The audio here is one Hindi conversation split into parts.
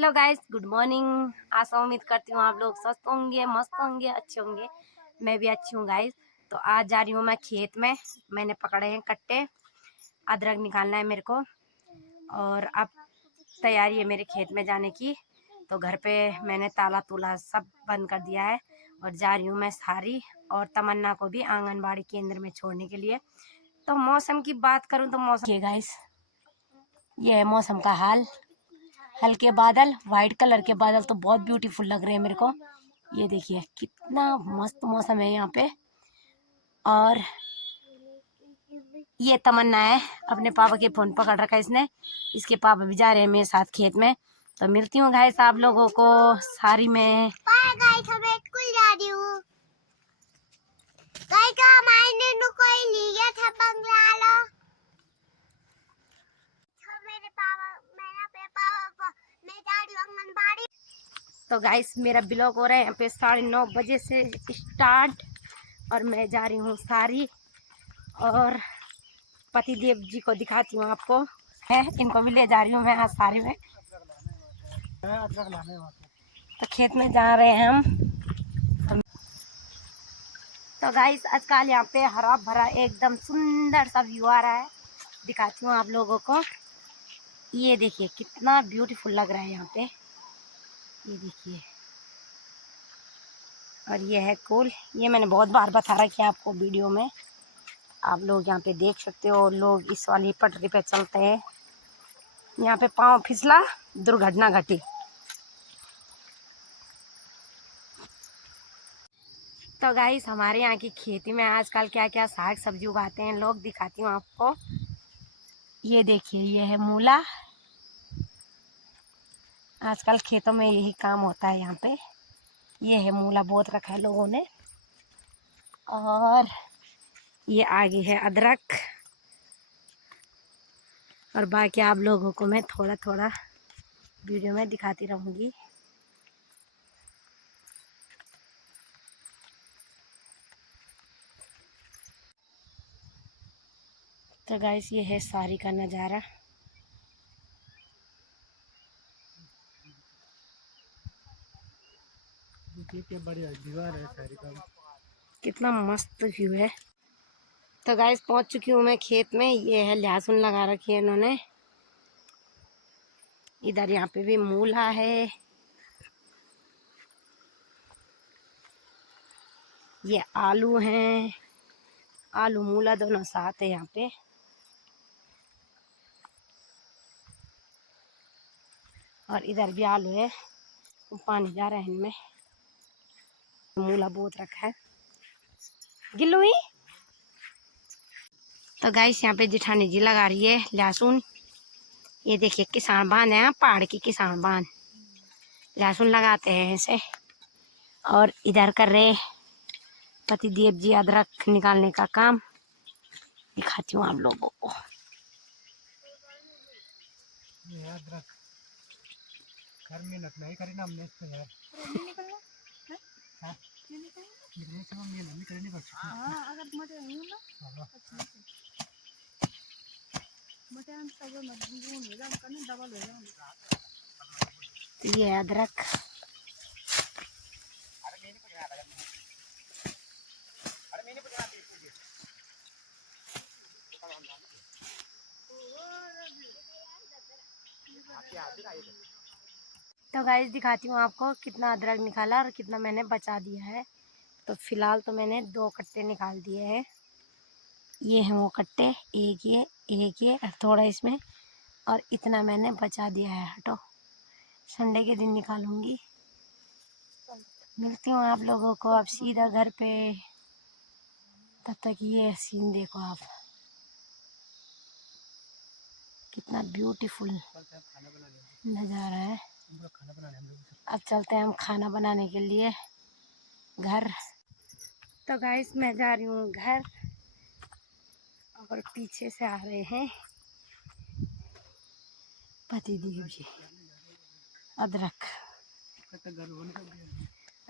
Hello guys, good morning. आशा उम्मीद करती हूँ आप लोग स्वस्थ होंगे, मस्त होंगे, अच्छे होंगे। मैं भी अच्छी हूँ गाइस। तो आज जा रही हूँ मैं खेत में। मैंने पकड़े हैं कट्टे, अदरक निकालना है मेरे को। और अब तैयारी है मेरे खेत में जाने की। तो घर पे मैंने ताला तूला सब बंद कर दिया है और जा रही हूँ मैं सारी और तमन्ना को भी आंगनबाड़ी केंद्र में छोड़ने के लिए। तो मौसम की बात करूँ तो मौसम ये गाइस, ये है मौसम का हाल। हल्के बादल, वाइट कलर के बादल तो बहुत ब्यूटीफुल लग रहे हैं मेरे को। ये देखिए कितना मस्त मौसम है यहाँ पे। और ये तमन्ना है, अपने पापा के फोन पकड़ रखा है इसने। इसके पापा भी जा रहे हैं मेरे साथ खेत में। तो मिलती हूँ गाइस आप लोगों को सारी में। स्कूल जा रही हूँ। कोई लिया था बंगला लो। मेरे पापा, मेरा पापा, मैं जा रही हूँ आंगनबाड़ी। तो गाइस मेरा ब्लॉग हो रहा है यहाँ पे 9:30 बजे से स्टार्ट। और मैं जा रही हूँ सारी और पतिदेव जी को दिखाती हूँ आपको। है इनको भी ले जा रही हूँ मैं आज सारी में। तो खेत में जा रहे हैं हम। तो गाइस आजकल यहाँ पे हरा भरा एकदम सुंदर सा व्यू आ रहा है, दिखाती हूँ आप लोगों को। ये देखिए कितना ब्यूटीफुल लग रहा है यहाँ पे, ये देखिए। और ये है कुल, ये मैंने बहुत बार बता रखा है आपको वीडियो में। आप लोग यहाँ पे देख सकते हो, लोग इस वाली पटरी पे चलते हैं। यहाँ पे पाँव फिसला, दुर्घटना घटी। तो गाइस हमारे यहाँ की खेती में आजकल क्या क्या साग सब्जी उगाते हैं लोग, दिखाती हूँ आपको। ये देखिए, ये है मूला। आजकल खेतों में यही काम होता है यहाँ पे। ये है मूला, बहुत रखा है लोगों ने। और ये आगे है अदरक। और बाकी आप लोगों को मैं थोड़ा थोड़ा वीडियो में दिखाती रहूँगी। तो गाइस ये है सारी का नज़ारा। कितना मस्त व्यू है। तो गाइस पहुंच चुकी हूँ मैं खेत में। ये है लहसुन लगा रखी है इन्होंने। इधर यहाँ पे भी मूला है। ये आलू हैं, आलू मूला दोनों साथ है यहाँ पे। और इधर भी आलू है, पानी जा रहा है इनमें। मूला बहुत रखा है, गिल्लू ही। तो गाइस यहाँ पे जिठानी जी लगा रही है लहसुन। ये देखिए किसान बांध है, पहाड़ की किसान बांध लहसुन लगाते हैं ऐसे। और इधर कर रहे पतिदेव जी अदरक निकालने का काम, दिखाती हूँ आप लोगों को। अदरक घर मेहनत नहीं करी ना हमने इसको यार। ये अदरक। तो गाइस दिखाती हूँ आपको कितना अदरक निकाला और कितना मैंने बचा दिया है। तो फिलहाल तो मैंने 2 कट्टे निकाल दिए हैं। ये हैं वो कट्टे, एक ये और थोड़ा इसमें। और इतना मैंने बचा दिया है। हटो, संडे के दिन निकालूंगी। मिलती हूँ आप लोगों को अब सीधा घर पे। तब तक ये सीन देखो आप, कितना ब्यूटीफुल नज़ारा है। अब चलते हैं हम खाना बनाने के लिए घर। तो गाइस मैं जा रही हूँ घर और पीछे से आ रहे हैं पतिदेव जी। अदरक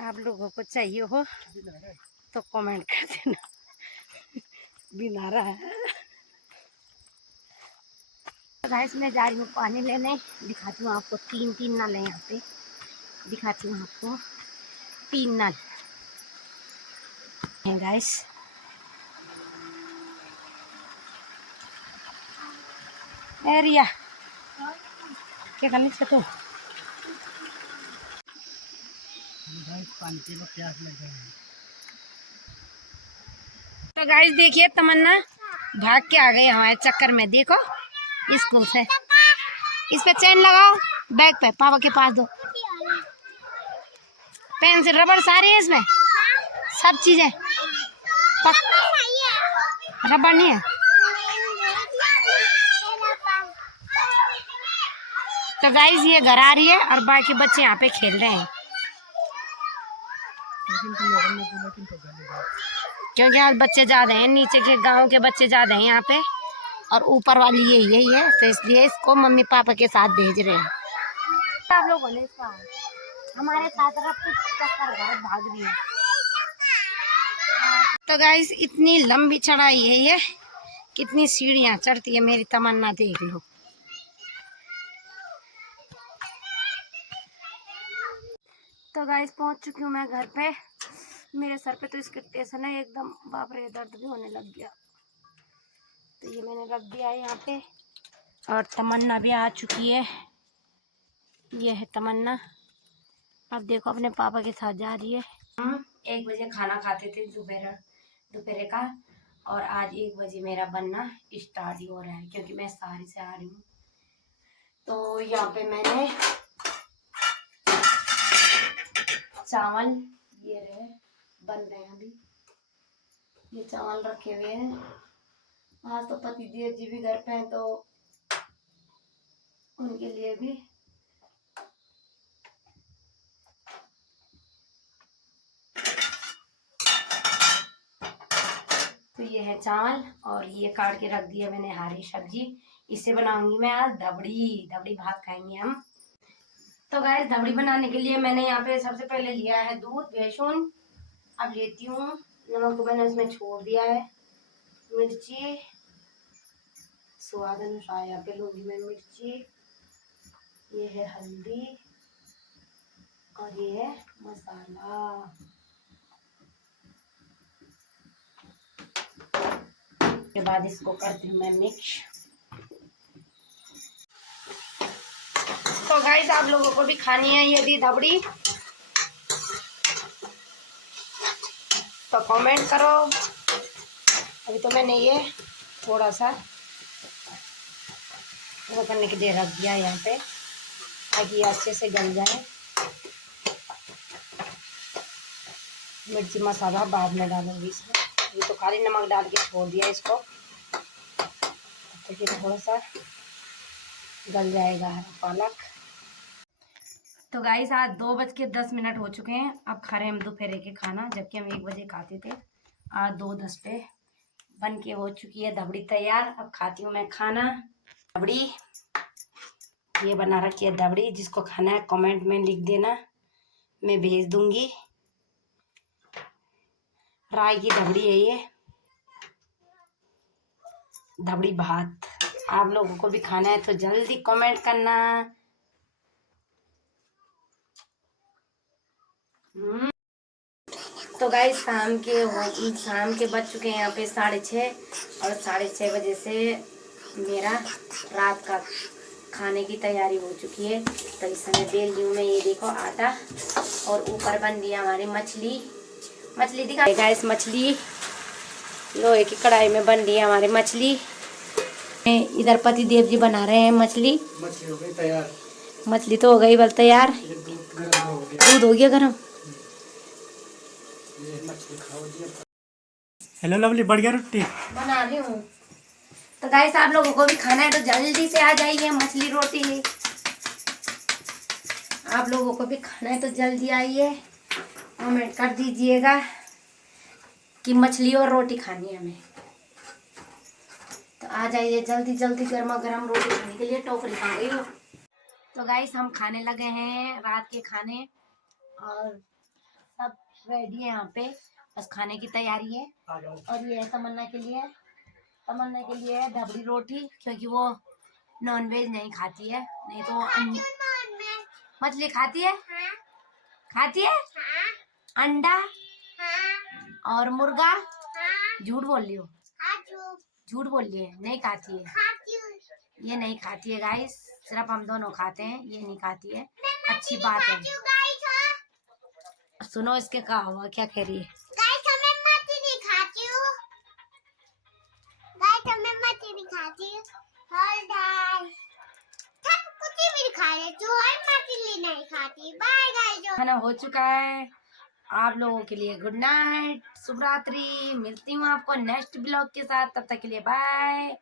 आप लोगों को चाहिए हो तो कमेंट कर देना। बिना रहा है गाइस मैं जा रही हूँ पानी लेने, दिखाती हूँ आपको। तीन नल है यहाँ पे, दिखाती हूँ आपको। 3 नल हैं गाइस। रिया क्या करनी चाहिए तो पानी पी लो, प्यास लग जाएगी। तो गाइस देखिए, तमन्ना भाग के आ गई हमारे चक्कर में। देखो स्कूल से। इस पे चेन लगाओ, बैग पे पापा के पास दो। पेंसिल रबड़ सारी है इसमें, सब चीजें। रबड़ नहीं है। तो गाइस ये घर आ रही है और बाकी बच्चे यहाँ पे खेल रहे हैं, क्योंकि आज बच्चे ज्यादा हैं। नीचे के गांव के बच्चे ज्यादा हैं यहाँ पे, और ऊपर वाली यही है, तो इसलिए इसको मम्मी पापा के साथ भेज रहे हैं। आप लोगों ने इसका हमारे साथ भाग रही है। तो गाइस इतनी लंबी चढ़ाई है ये, कितनी सीढ़ियां चढ़ती है मेरी तमन्ना, देख लो। तो गाइस पहुंच चुकी हूँ मैं घर पे। मेरे सर पे तो इसके टेंशन है एकदम, बाप रे दर्द भी होने लग गया। तो ये मैंने रख दिया है यहाँ पे, और तमन्ना भी आ चुकी है। ये है तमन्ना, अब देखो अपने पापा के साथ जा रही है। हम 1 बजे खाना खाते थे दोपहर का, और आज 1 बजे मेरा बनना स्टार्ट ही हो रहा है, क्योंकि मैं सारी से आ रही हूँ। तो यहाँ पे मैंने चावल, ये रहे बन रहे हैं अभी, ये चावल रखे हुए हैं। आज तो पतिदेव जी भी घर पे हैं, तो उनके लिए भी तो ये है चावल, और ये काट के रख दिया मैंने हरी सब्जी। इसे बनाऊंगी मैं आज दबड़ी भात खाएंगे हम। तो गाइस दबड़ी बनाने के लिए मैंने यहाँ पे सबसे पहले लिया है दूध, बेसन। अब लेती हूँ नमक, तो मैंने उसमें छोड़ दिया है। मिर्ची स्वाद अनुसार यहाँ पे लूंगी मैं मिर्ची। ये है हल्दी, और ये है मसाला। के बाद इसको करती हूँ मैं मिक्स। तो गाइस आप लोगों को भी खानी है यदि दबड़ी, तो कमेंट करो। अभी तो मैंने ये थोड़ा सा वो करने के लिए रख दिया यहाँ पे, ताकि ये अच्छे से गल जाए। मिर्ची मसाला बाद में डालूंगी इसमें, ये तो खाली नमक डाल के छोड़ दिया इसको, तो फिर थोड़ा सा गल जाएगा हरा पालक। तो गाइस आज 2:10 हो चुके हैं। अब खा रहे हैं हम दोपहर के खाना, जबकि हम 1 बजे खाते थे। आज 2:10 पे बन के हो चुकी है दबड़ी तैयार। अब खाती हूँ मैं खाना। दबड़ी ये बना रखी है दबड़ी, जिसको खाना है कमेंट में लिख देना, मैं भेज दूंगी। राई की दबड़ी है ये, दबड़ी भात। आप लोगों को भी खाना है तो जल्दी कमेंट करना। तो गाइस शाम के बज चुके हैं यहाँ पे 6:30, और 6:30 बजे से मेरा रात का खाने की तैयारी हो चुकी है। तो इस समय बेल रही हूँ मैं, ये देखो आटा, और ऊपर बन रही है हमारी मछली दिखा गाइस। मछली लोहे की कढ़ाई में बन रही है हमारी मछली। इधर पति देव जी बना रहे हैं मछली हो गई तैयार। मछली तो हो गई बल तैयार, दूध हो गया गर्म। हेलो लवली, बढ़ गया रोटी बना रही हूँ। तो गाइस आप लोगों को भी खाना है तो जल्दी से आ जाइए, मछली रोटी। आप लोगों को भी खाना है तो जल्दी आइए, कमेंट कर दीजिएगा कि मछली और रोटी खानी है हमें। तो आ जाइए जल्दी जल्दी, गर्मा गर्म रोटी खाने के लिए टोकरी खा गई हो। तो गाइस हम खाने लगे हैं रात के खाने, और सब रेडी है यहाँ पे, बस खाने की तैयारी है। और ये है तमन्ना के लिए है दबड़ी रोटी, क्योंकि वो नॉनवेज नहीं खाती है, नहीं तो नॉन में मछली खाती है, हाँ खाती है हाँ अंडा हाँ और मुर्गा। हाँ झूठ बोल रही हो, खाती झूठ बोल रही है, नहीं खाती है, हूँ ये नहीं खाती है गाइस, सिर्फ हम दोनों खाते हैं, ये नहीं खाती है। मैं अच्छी मछली बात है। खाती हूँ गाइस। सुनो इसके कहा हुआ क्या कह रही है। गाइस मैं मछली खाती हूँ। गाइस मैं मछली खाती हूँ और गाइस सब कुछ भी खा लेती हूँ और मछली नहीं खाती। Bye guys. खाना हो चुका है, आप लोगों के लिए गुड नाइट, शुभ रात्रि। मिलती हूँ आपको नेक्स्ट ब्लॉग के साथ, तब तक के लिए बाय।